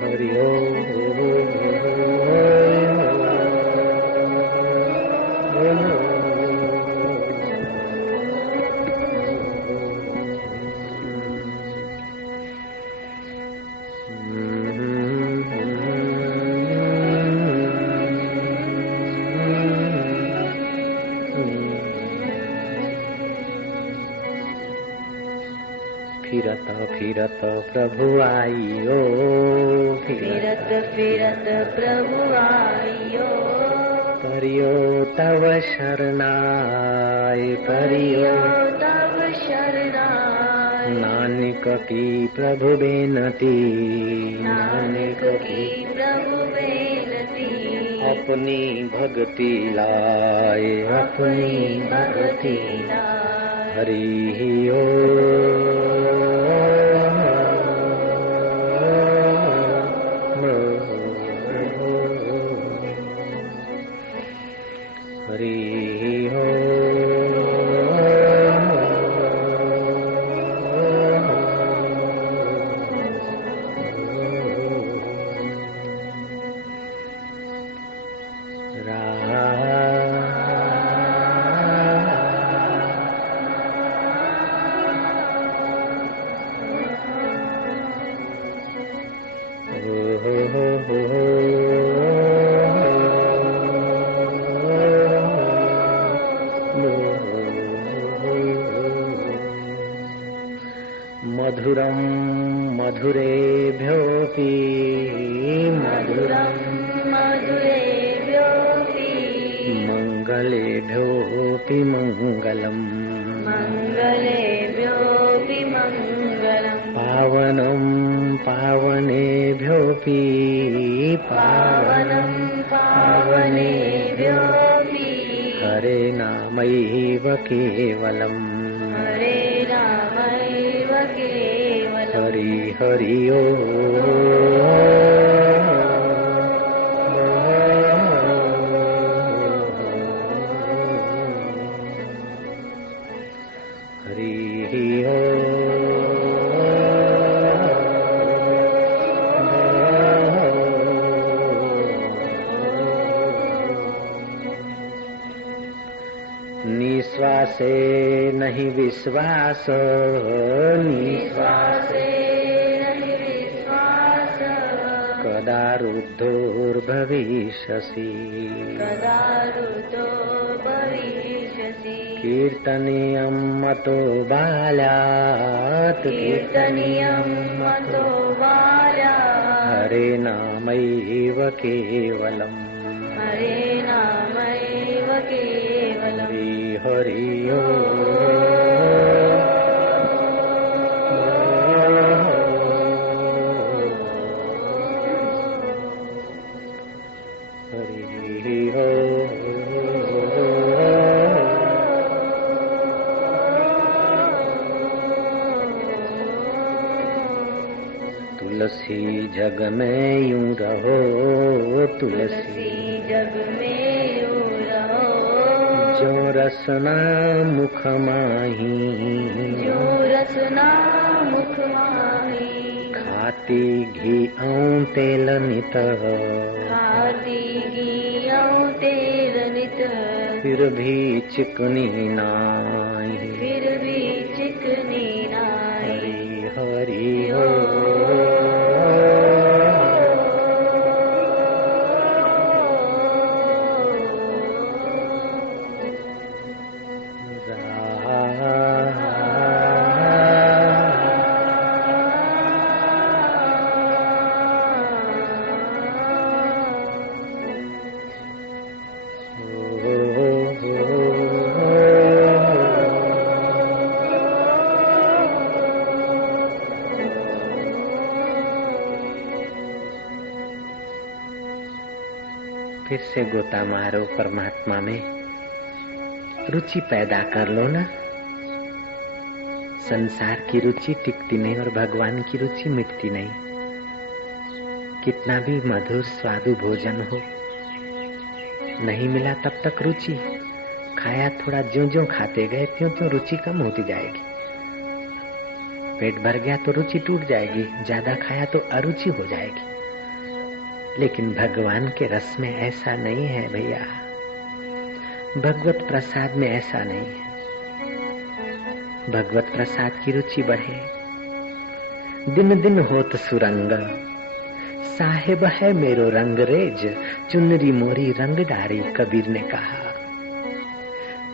हरि ओम। फिरत प्रभु आइयो, फिरत फिरत प्रभु आइयो, परियो तव शरणाय, परियो तव शरणाय। नानक की प्रभु बेनती, नानक की प्रभु बेनती, अपनी भक्ति लाए, अपनी भक्ति लाए। हरि ओम। मधुरं मधुरेभ्योऽपि, मधुरं मधुरेभ्योऽपि, मङ्गलेभ्योऽपि मङ्गलम्, मङ्गलेभ्योऽपि मङ्गलम्। पावनं पावनेभ्योऽपि, पावनं पावनेभ्योऽपि, हरे नामैव केवलम्, हरे नामैव केवलम्। हरि हरि ओम। निश्वासे नहीं विश्वास, निश्वासे नहीं विश्वास, कदा रुद्धोर्भविष्यसि, कदा रुद्धो भविष्यसि। कीर्तनीयं मतो बाल्यात्, कीर्तनीयं मतो बाल्यात्, हरे नामैव केवलम्, हरे नामैव केवलम्। हरि ओम। हरि ओम। तुलसी जग में यूं रहो, तुलसी जग में यूं रहो, जो रसना मुख माही, जो रसना मुख माही। खाती घी औं तेल नित, खाती घी औं तेल नित, फिर भी चिकनी नाई, फिर भी चिकनी नाई। हरि हरि ओम। फिर से गोता मारो परमात्मा में, रुचि पैदा कर लो ना। संसार की रुचि टिकती नहीं और भगवान की रुचि मिटती नहीं। कितना भी मधुर स्वादु भोजन हो, नहीं मिला तब तक रुचि, खाया थोड़ा, ज्यों ज्यों खाते गए त्यों त्यों रुचि कम होती जाएगी। पेट भर गया तो रुचि टूट जाएगी, ज्यादा खाया तो अरुचि हो जाएगी। लेकिन भगवान के रस में ऐसा नहीं है भैया, भगवत प्रसाद में ऐसा नहीं है। भगवत प्रसाद की रुचि बढ़े, दिन दिन होत सुरंग, साहेब है मेरो रंगरेज, चुनरी मोरी रंग डारी, कबीर ने कहा।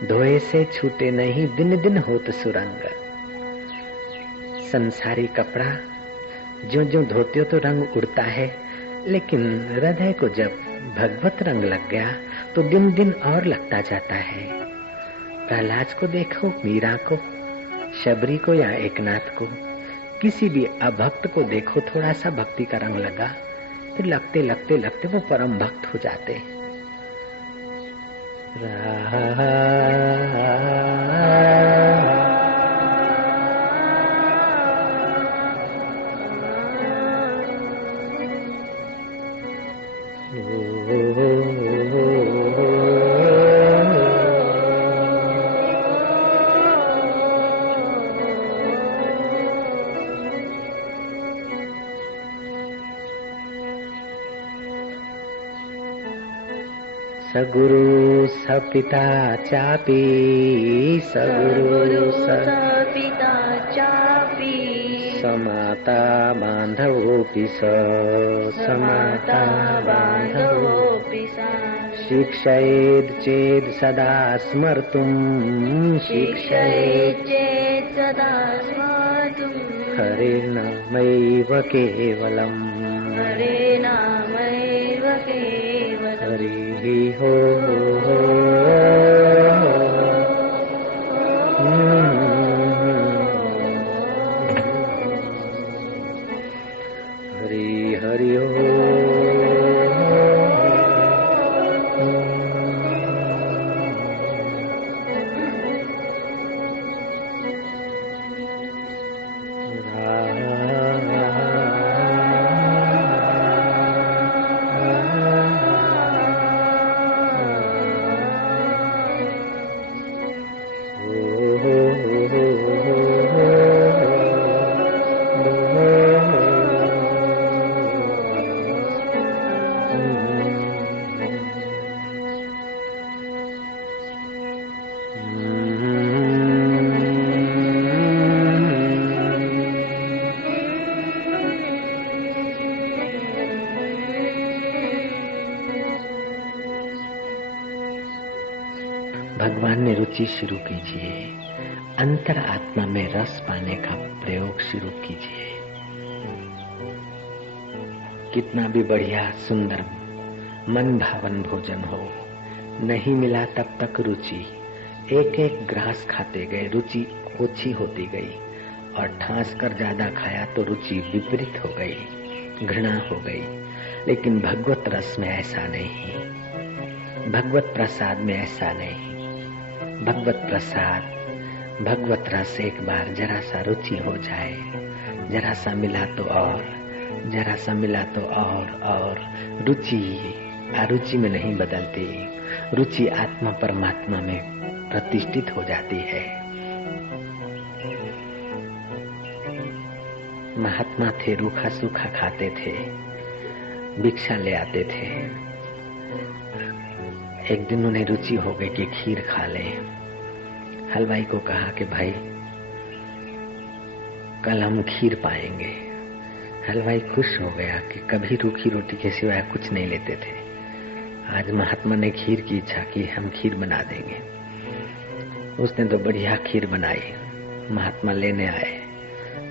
धोए से छूटे नहीं, दिन दिन होत सुरंग। संसारी कपड़ा जो जो धोते हो तो रंग उड़ता है, लेकिन हृदय को जब भगवत रंग लग गया तो दिन दिन और लगता जाता है। प्रहलाद को देखो, मीरा को, शबरी को या एकनाथ को, किसी भी अभक्त को देखो, थोड़ा सा भक्ति का रंग लगा, फिर लगते लगते लगते वो परम भक्त हो जाते। सगुरु सपिता चापी, सगुरु सपिता चापी, समाता बांधवोऽपि समाता बांधवोऽपि सा, शिक्षयेद् चेद् सदा स्मर्तुं, शिक्षयेद् चेत् सदा स्मर्तुं, हरेर्नामैव केवलम्, हरेर्नामैव केवलम्। हरिः हो हरि हरि हो। भगवान ने रुचि शुरू कीजिए, अंतर आत्मा में रस पाने का प्रयोग शुरू कीजिए। कितना भी बढ़िया सुंदर मन भावन भोजन हो, नहीं मिला तब तक रुचि, एक एक ग्रास खाते गए, रुचि ओछी होती गई, और ठास कर ज्यादा खाया तो रुचि विपरीत हो गई, घृणा हो गई। लेकिन भगवत रस में ऐसा नहीं, भगवत प्रसाद में ऐसा नहीं। भगवत प्रसाद, भगवत रस एक बार जरा सा रुचि हो जाए, जरा सा मिला तो और, जरा सा मिला तो और रुचि अरुचि में नहीं बदलती, रुचि आत्मा परमात्मा में प्रतिष्ठित हो जाती है। महात्मा थे, रूखा सूखा खाते थे, भिक्षा ले आते थे। एक दिन उन्हें रुचि हो गई कि खीर खा लें। हलवाई को कहा कि भाई कल हम खीर पाएंगे। हलवाई खुश हो गया कि कभी रूखी रोटी के सिवाय कुछ नहीं लेते थे। आज महात्मा ने खीर की इच्छा की, हम खीर बना देंगे। उसने तो बढ़िया खीर बनाई। महात्मा लेने आए,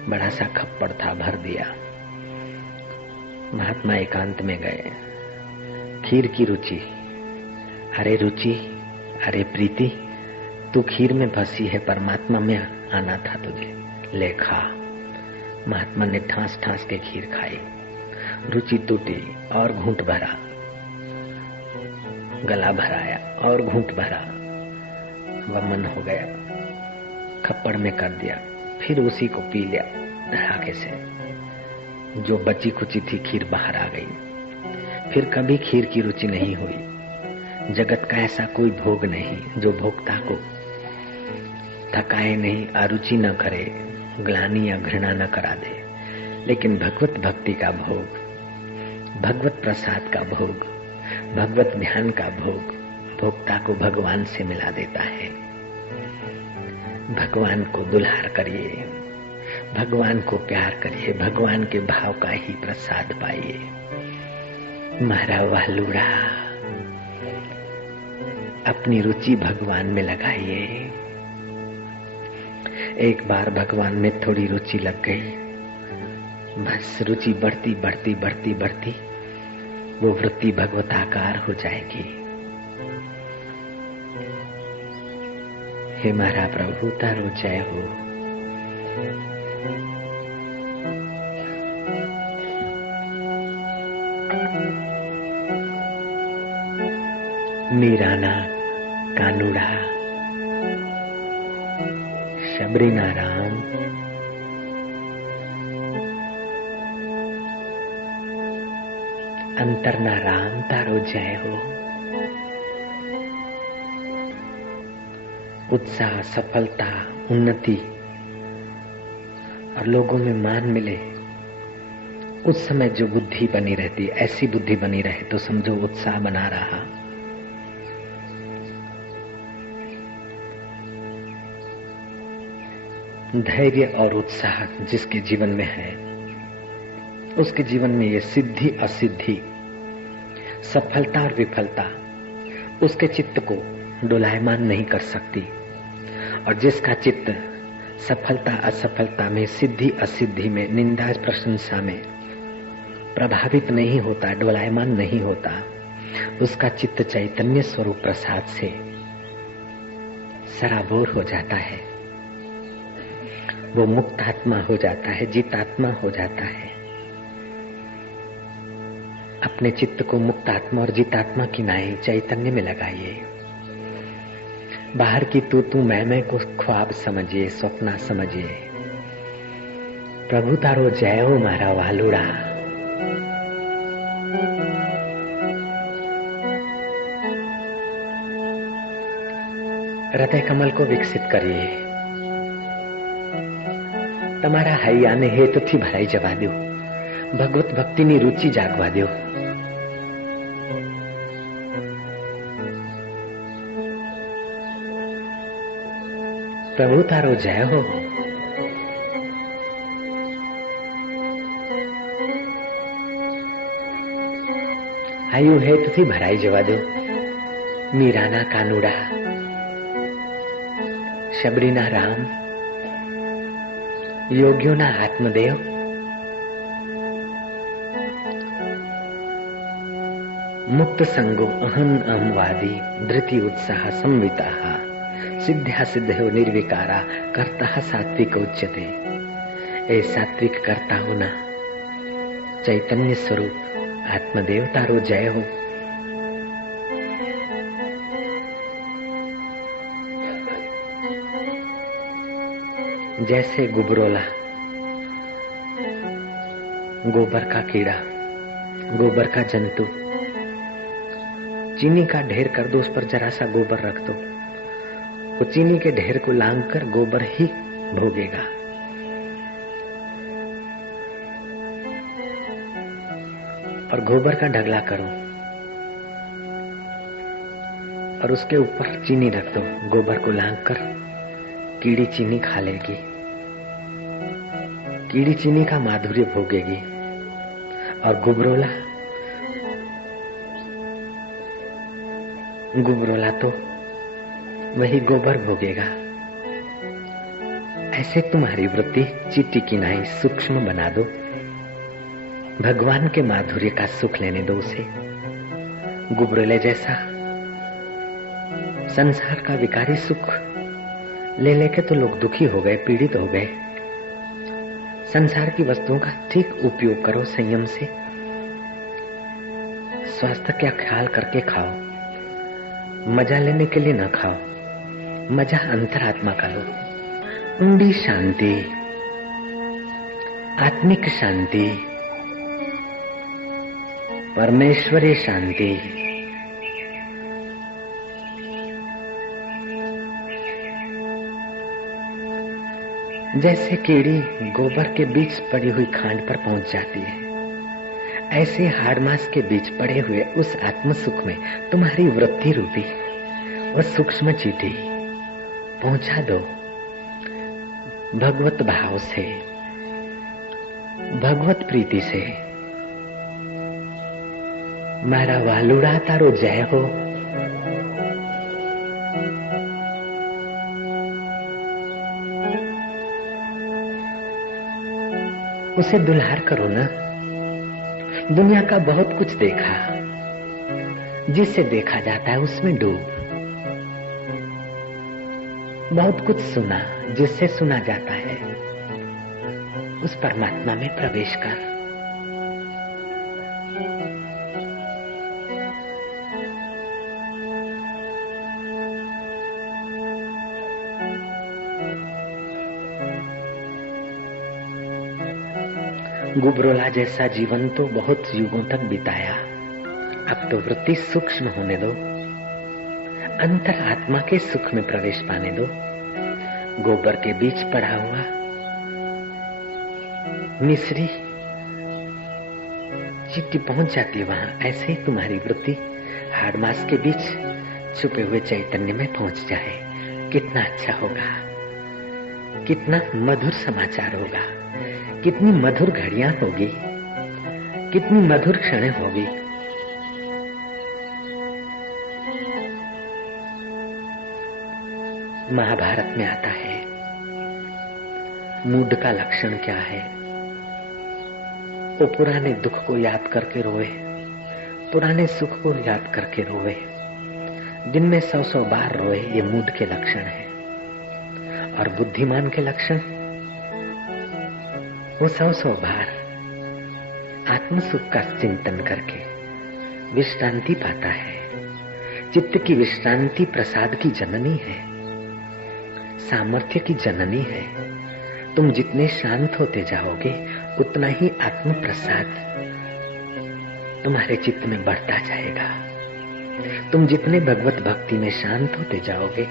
बड़ा सा खप्पड़ था, भर दिया। महात्मा एकांत में गए। खीर की रुचि, अरे रुचि, अरे प्रीति, तू खीर में फंसी है, परमात्मा में आना था तुझे, ले खा। महात्मा ने ठास ठास के खीर खाई, रुचि टूटी और घूंट भरा, गला भराया और घूंट भरा, वमन हो गया, खप्पड़ में कर दिया, फिर उसी को पी लिया धड़ाके से। जो बची कुची थी खीर बाहर आ गई। फिर कभी खीर की रुचि नहीं हुई। जगत का ऐसा कोई भोग नहीं जो भोक्ता को थकाए नहीं, अरुचि न करे, ग्लानि या घृणा न करा दे। लेकिन भगवत भक्ति का भोग भगवत प्रसाद का भोग, भगवत ध्यान का भोग भोक्ता को भगवान से मिला देता है। भगवान को दुलार करिए, भगवान को प्यार करिए, भगवान के भाव का ही प्रसाद पाइए। मारा वालुड़ा, अपनी रुचि भगवान में लगाइए। एक बार भगवान में थोड़ी रुचि लग गई, बस रुचि बढ़ती बढ़ती बढ़ती बढ़ती वो वृत्ति भगवताकार हो जाएगी। हे मारा प्रभु तारो जय हो। मीराना कानूड़ा, शबरीना राम, अंतरना राम तारो जय हो। उत्साह, सफलता, उन्नति और लोगों में मान मिले, उस समय जो बुद्धि बनी रहती, ऐसी बुद्धि बनी रहे तो समझो उत्साह बना रहा। धैर्य और उत्साह जिसके जीवन में है, उसके जीवन में ये सिद्धि असिद्धि, सफलता और विफलता उसके चित्त को डोलायमान नहीं कर सकती। और जिसका चित्त सफलता असफलता में, सिद्धि असिद्धि में, निंदा प्रशंसा में प्रभावित नहीं होता, डोलायमान नहीं होता, उसका चित्त चैतन्य स्वरूप प्रसाद से सराबोर हो जाता है। वो मुक्तात्मा हो जाता है, जितात्मा हो जाता है। अपने चित्त को मुक्तात्मा और जितात्मा की नाई चैतन्य में लगाइए। बाहर की तू मैं को ख्वाब समझिए, स्वप्न समझिए। प्रभु तारो जय हो मारा वालुड़ा। हृदय कमल को विकसित करिए। તમારા હૈયાને હેતથી ભરાઈ જવા દો, ભગવત ભક્તિની રુચિ જાગવા દો। પ્રભુ તારો જય હો। હૈયું હેતથી ભરાઈ જવા દો। મીરાના કાનુડા, શબરીના રામ, योगियों आत्मदेव, मुक्त संगो अहम अहमवादी, धृति उत्साह संविता, सिद्ध्या सिद्धयो निर्विकारा, कर्ता सात्विक उच्यते। ए सात्विक कर्ता होना, चैतन्य स्वरूप आत्मदेव तारो जय हो। जैसे गुबरोला, गोबर का कीड़ा, गोबर का जंतु, चीनी का ढेर कर दो, उस पर जरा सा गोबर रख दो, वो चीनी के ढेर को लांग कर गोबर ही भोगेगा। और गोबर का ढगला करो और उसके ऊपर चीनी रख दो, गोबर को लांग कर कीड़ी चीनी खा लेगी, कीड़ी चीनी का माधुर्य भोगेगी। और गुबरोला तो वही गोबर भोगेगा। ऐसे तुम्हारी वृत्ति चींटी की नाई सूक्ष्म बना दो, भगवान के माधुर्य का सुख लेने दो उसे। गुबरोले जैसा संसार का विकारी सुख ले लेके तो लोग दुखी हो गए, पीड़ित हो गए। संसार की वस्तुओं का ठीक उपयोग करो, संयम से स्वास्थ्य का ख्याल करके खाओ। मजा लेने के लिए न खाओ, मजा अंतरात्मा का लो। ऊंडी शांति, आत्मिक शांति, परमेश्वरी शांति। जैसे कीड़ी गोबर के बीच पड़ी हुई खांड पर पहुंच जाती है, ऐसे हाड़ मास के बीच पड़े हुए उस आत्म सुख में तुम्हारी वृत्ति रूपी वह सूक्ष्म चीटी पहुंचा दो भगवत भाव से, भगवत प्रीति से। मारा वालुड़ा तारो जय हो। उसे दुल्हार करो ना। दुनिया का बहुत कुछ देखा, जिससे देखा जाता है उसमें डूब। बहुत कुछ सुना, जिससे सुना जाता है उस परमात्मा में प्रवेश कर। गुबरोला जैसा जीवन तो बहुत युगों तक बिताया, अब तो वृत्ति सूक्ष्म होने दो, अंतर आत्मा के सुख में प्रवेश पाने दो। गोबर के बीच पड़ा हुआ मिस्री चिट्ठी पहुंच जाती है वहां, ऐसे ही तुम्हारी वृत्ति हाड़ मास के बीच छुपे हुए चैतन्य में पहुंच जाए। कितना अच्छा होगा, कितना मधुर समाचार होगा, कितनी मधुर घड़ियां होगी, कितनी मधुर क्षणें होगी। महाभारत में आता है मूढ़ का लक्षण क्या है। वो पुराने दुख को याद करके रोए, पुराने सुख को याद करके रोए, दिन में 100 बार रोए, ये मूढ़ के लक्षण है। और बुद्धिमान के लक्षण, वो 100 बार आत्म सुख का चिंतन करके विश्रांति पाता है। चित्त की विश्रांति प्रसाद की जननी है, सामर्थ्य की जननी है। तुम जितने शांत होते जाओगे उतना ही आत्म प्रसाद तुम्हारे चित्त में बढ़ता जाएगा। तुम जितने भगवत भक्ति में शांत होते जाओगे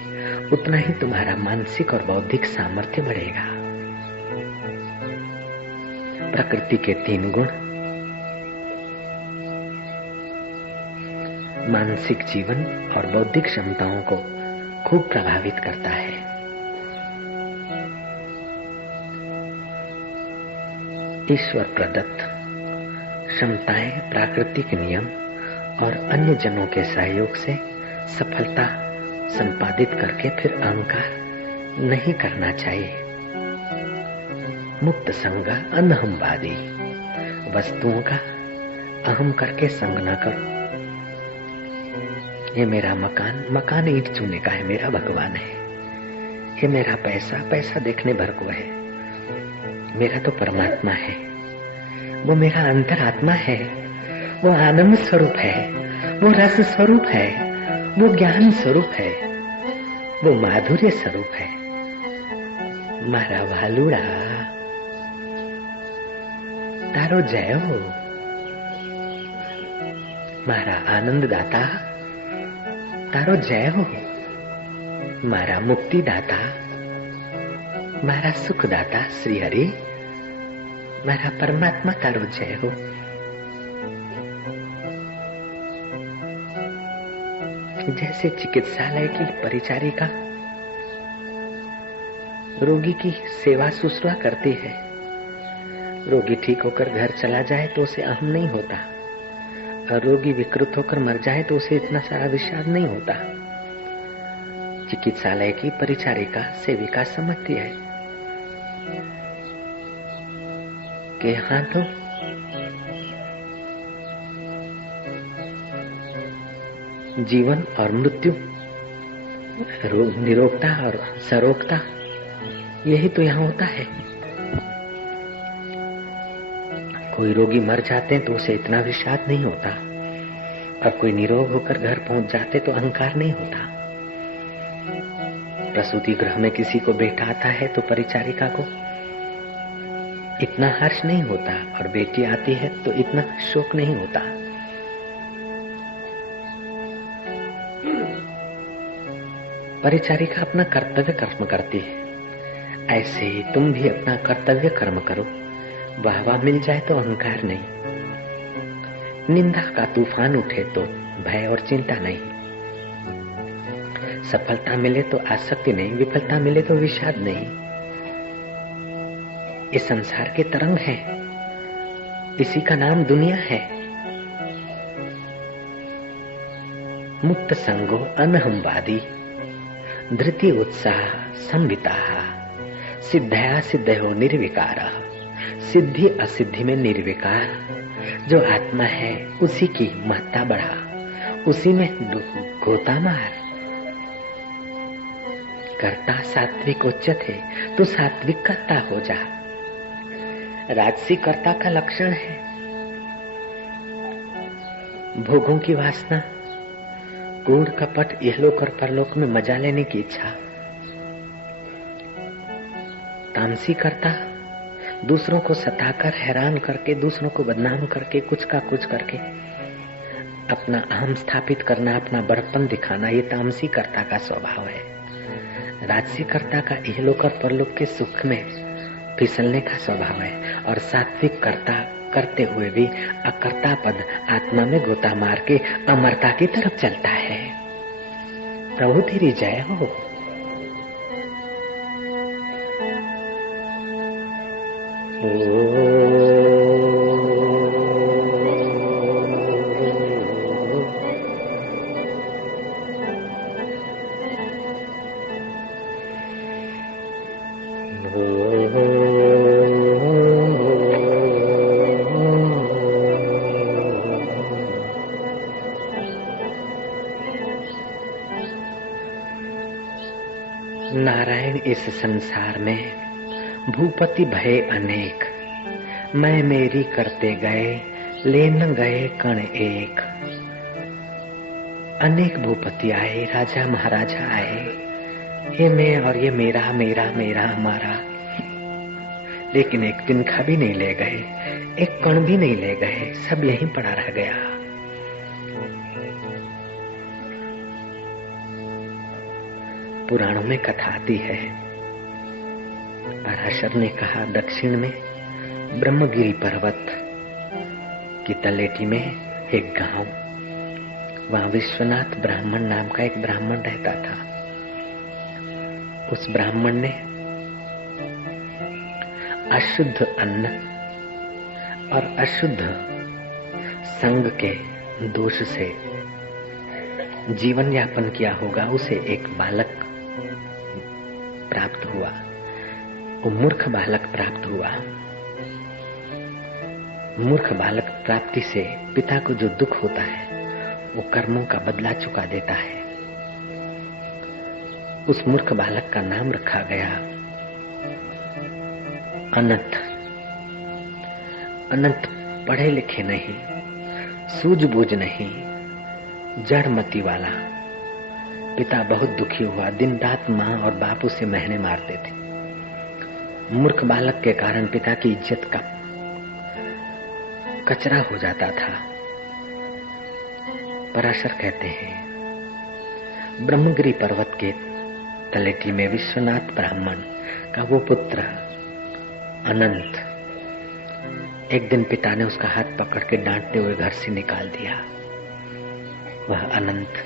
उतना ही तुम्हारा मानसिक और बौद्धिक सामर्थ्य बढ़ेगा। प्रकृति के 3 गुण मानसिक जीवन और बौद्धिक क्षमताओं को खूब प्रभावित करता है। ईश्वर प्रदत्त क्षमताएं प्राकृतिक नियम और अन्य जनों के सहयोग से सफलता संपादित करके फिर अहंकार नहीं करना चाहिए। मुक्त संग अनहमवादी, वस्तुओं का अहम करके संग न करो। ये मेरा मकान, मकान ईंट चूने का है, मेरा भगवान है। ये मेरा पैसा, पैसा देखने भर को है, मेरा तो परमात्मा है। वो मेरा अंतरात्मा है, वो आनंद स्वरूप है, वो रस स्वरूप है, वो ज्ञान स्वरूप है, वो माधुर्य स्वरूप है। मारा वालुड़ा तारो जय हो। मारा आनंद दाता तारो जय हो। मारा मुक्ति दाता, मारा सुख दाता श्री हरि, मारा परमात्मा तारो जय हो। जैसे चिकित्सालय की परिचारिका रोगी की सेवा शुश्रूषा करती है, रोगी ठीक होकर घर चला जाए तो उसे अहम नहीं होता, और रोगी विकृत होकर मर जाए तो उसे इतना सारा विषाद नहीं होता। चिकित्सालय की परिचारिका सेविका समझती है कि हाँ तो जीवन और मृत्यु, निरोगता और सरोगता, यही तो यहाँ होता है। कोई रोगी मर जाते हैं तो उसे इतना विषाद नहीं होता, और कोई निरोग होकर घर पहुंच जाते तो अहंकार नहीं होता। प्रसूति गृह में किसी को बेटा आता है तो परिचारिका को इतना हर्ष नहीं होता, और बेटी आती है तो इतना शोक नहीं होता। परिचारिका अपना कर्तव्य कर्म करती है, ऐसे ही तुम भी अपना कर्तव्य कर्म करो। वाहवाह मिल जाए तो अहंकार नहीं, निंदा का तूफान उठे तो भय और चिंता नहीं, सफलता मिले तो आसक्ति नहीं, विफलता मिले तो विषाद नहीं। ये संसार के तरंग है, इसी का नाम दुनिया है। मुक्त संगो अनहंवादी, धृति उत्साह संविता, सिद्धया सिद्धयो निर्विकार। सिद्धि असिद्धि में निर्विकार जो आत्मा है उसी की महत्ता बढ़ा, उसी में गोता मार। कर्ता सात्विक उच्चते थे तो सात्विक कर्ता हो जा। राजसी कर्ता का लक्षण है भोगों की वासना, कूड़ कपट, इहलोक और परलोक में मजा लेने की इच्छा। तामसी कर्ता दूसरों को सताकर, हैरान करके, दूसरों को बदनाम करके, कुछ का कुछ करके अपना अहम स्थापित करना, अपना बड़प्पन दिखाना, ये तामसी कर्ता का स्वभाव है। राजसी कर्ता का इहलोक और परलोक के सुख में फिसलने का स्वभाव है, और सात्विक कर्ता करते हुए भी अकर्ता पद आत्मा में गोता मार के अमरता की तरफ चलता है। प्रभु तेरी जय हो। नारायण इस संसार में भूपति भये अनेक, मैं मेरी करते गए, लेन गए कण एक। अनेक भूपति आए, राजा महाराजा आए, ये मैं और ये मेरा, मेरा मेरा हमारा, लेकिन एक तिनका भी नहीं ले गए, एक कण भी नहीं ले गए, सब यहीं पड़ा रह गया। पुराणों में कथा आती है, पराशर ने कहा दक्षिण में ब्रह्मगिरी पर्वत की तलेटी में एक गांव, वहां विश्वनाथ ब्राह्मण नाम का एक ब्राह्मण रहता था। उस ब्राह्मण ने अशुद्ध अन्न और अशुद्ध संग के दोष से जीवन यापन किया होगा। उसे एक बालक प्राप्त हुआ, वो मूर्ख बालक प्राप्त हुआ। मूर्ख बालक प्राप्ति से पिता को जो दुख होता है वो कर्मों का बदला चुका देता है। उस मूर्ख बालक का नाम रखा गया अनंत। अनंत पढ़े लिखे नहीं, सूझबूझ नहीं, जड़मती वाला। पिता बहुत दुखी हुआ, दिन रात माँ और बाप उसे मेहने मारते थे। मूर्ख बालक के कारण पिता की इज्जत का कचरा हो जाता था। पराशर कहते हैं ब्रह्मगिरी पर्वत के तलेटी में विश्वनाथ ब्राह्मण का वो पुत्र अनंत, एक दिन पिता ने उसका हाथ पकड़ के डांटते हुए घर से निकाल दिया। वह अनंत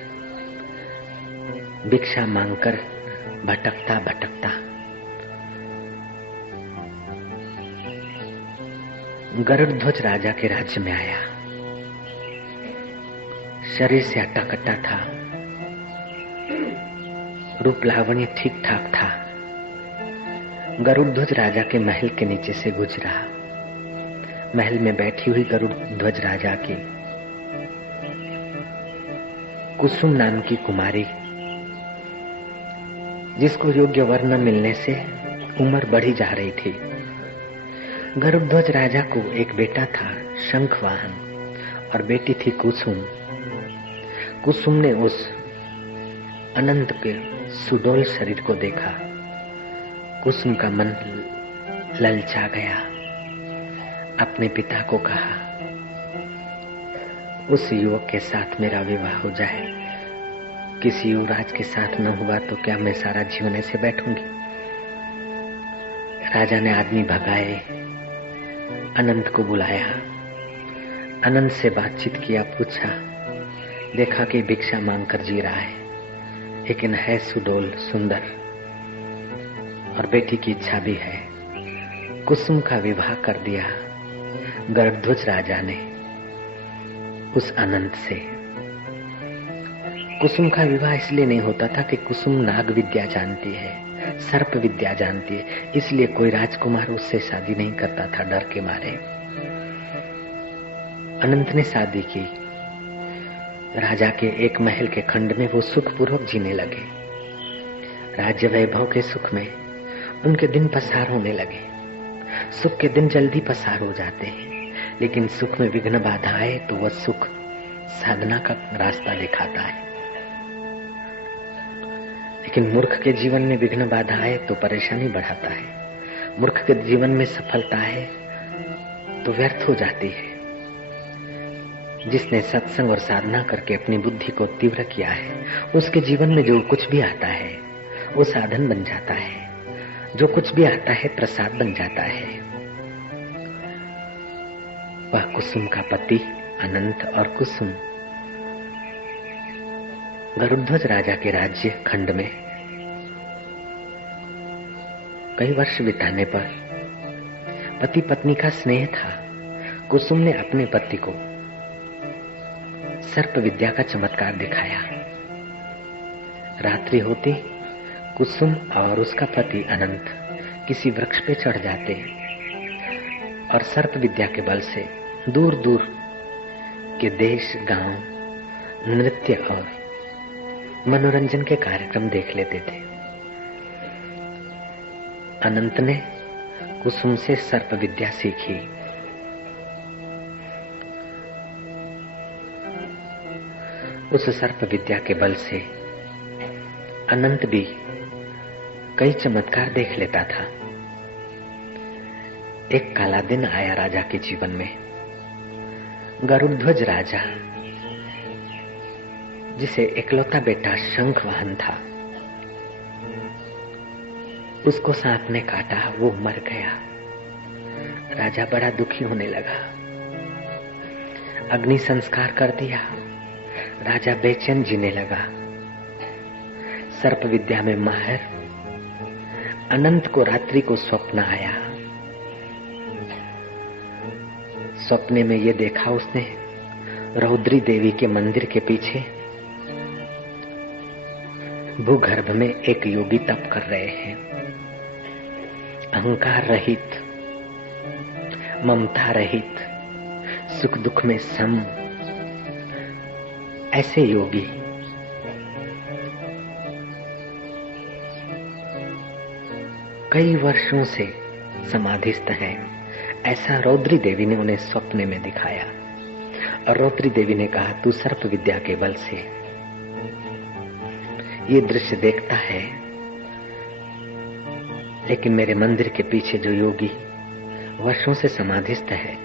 भिक्षा मांगकर भटकता भटकता गरुड़ध्वज राजा के राज्य में आया। शरीर से अट्टा कट्टा था, रूप लावण्य ठीक ठाक था। गरुड़ध्वज राजा के महल के नीचे से गुजरा। महल में बैठी हुई गरुड़ध्वज राजा की कुसुम नाम की कुमारी, जिसको योग्य वर न मिलने से उम्र बढ़ी जा रही थी। गरुड़ध्वज राजा को एक बेटा था शंखवाहन और बेटी थी कुसुम। कुसुम ने उस अनंत के सुडोल शरीर को देखा। कुसुम का मन ललचा गया। अपने पिता को कहा उस युवक के साथ मेरा विवाह हो जाए। किसी युवराज के साथ न हुआ तो क्या मैं सारा जीवन ऐसे बैठूंगी। राजा ने आदमी भगाए, अनंत को बुलाया। अनंत से बातचीत किया, पूछा, देखा कि भिक्षा मांगकर जी रहा है, लेकिन है सुडोल सुंदर और बेटी की इच्छा भी है। कुसुम का विवाह कर दिया गरुड़ध्वज राजा ने उस अनंत से। कुसुम का विवाह इसलिए नहीं होता था कि कुसुम नाग विद्या जानती है, सर्प विद्या जानती है, इसलिए कोई राजकुमार उससे शादी नहीं करता था डर के मारे। अनंत ने शादी की। राजा के एक महल के खंड में वो सुखपूर्वक जीने लगे। राज्य वैभव के सुख में उनके दिन पसार होने लगे। सुख के दिन जल्दी पसार हो जाते हैं, लेकिन सुख में विघ्न बाधा आए तो वह सुख साधना का रास्ता दिखाता है। लेकिन मूर्ख के जीवन में विघ्न बाधा आए तो परेशानी बढ़ाता है। मूर्ख के जीवन में सफलता है तो व्यर्थ हो जाती है। जिसने सत्संग और साधना करके अपनी बुद्धि को तीव्र किया है, उसके जीवन में जो कुछ भी आता है वो साधन बन जाता है, जो कुछ भी आता है प्रसाद बन जाता है। वह कुसुम का पति अनंत और कुसुम गरुड़ध्वज राजा के राज्य खंड में कई वर्ष बिताने पर पति पत्नी का स्नेह था। कुसुम ने अपने पति को सर्प विद्या का चमत्कार दिखाया। रात्रि होती कुसुम और उसका पति अनंत किसी वृक्ष पे चढ़ जाते और सर्प विद्या के बल से दूर दूर के देश, गांव, नृत्य और मनोरंजन के कार्यक्रम देख लेते थे। अनंत ने कुसुम से सर्प विद्या सीखी। उस सर्प विद्या के बल से अनंत भी कई चमत्कार देख लेता था। एक काला दिन आया राजा के जीवन में। गरुड़ध्वज राजा, जिसे इकलौता बेटा शंखवाहन था, उसको सांप ने काटा, वो मर गया। राजा बड़ा दुखी होने लगा। अग्नि संस्कार कर दिया। राजा बेचैन जीने लगा। सर्प विद्या में माहिर अनंत को रात्रि को स्वप्न आया। स्वप्ने में ये देखा उसने, रौद्री देवी के मंदिर के पीछे भूगर्भ में एक योगी तप कर रहे हैं। अहंकार रहित, ममता रहित, सुख दुख में सम, ऐसे योगी कई वर्षों से समाधिस्थ हैं। ऐसा रौद्री देवी ने उन्हें स्वप्ने में दिखाया और रौद्री देवी ने कहा, तू सर्प विद्या के बल से ये दृश्य देखता है, लेकिन मेरे मंदिर के पीछे जो योगी वर्षों से समाधिस्थ है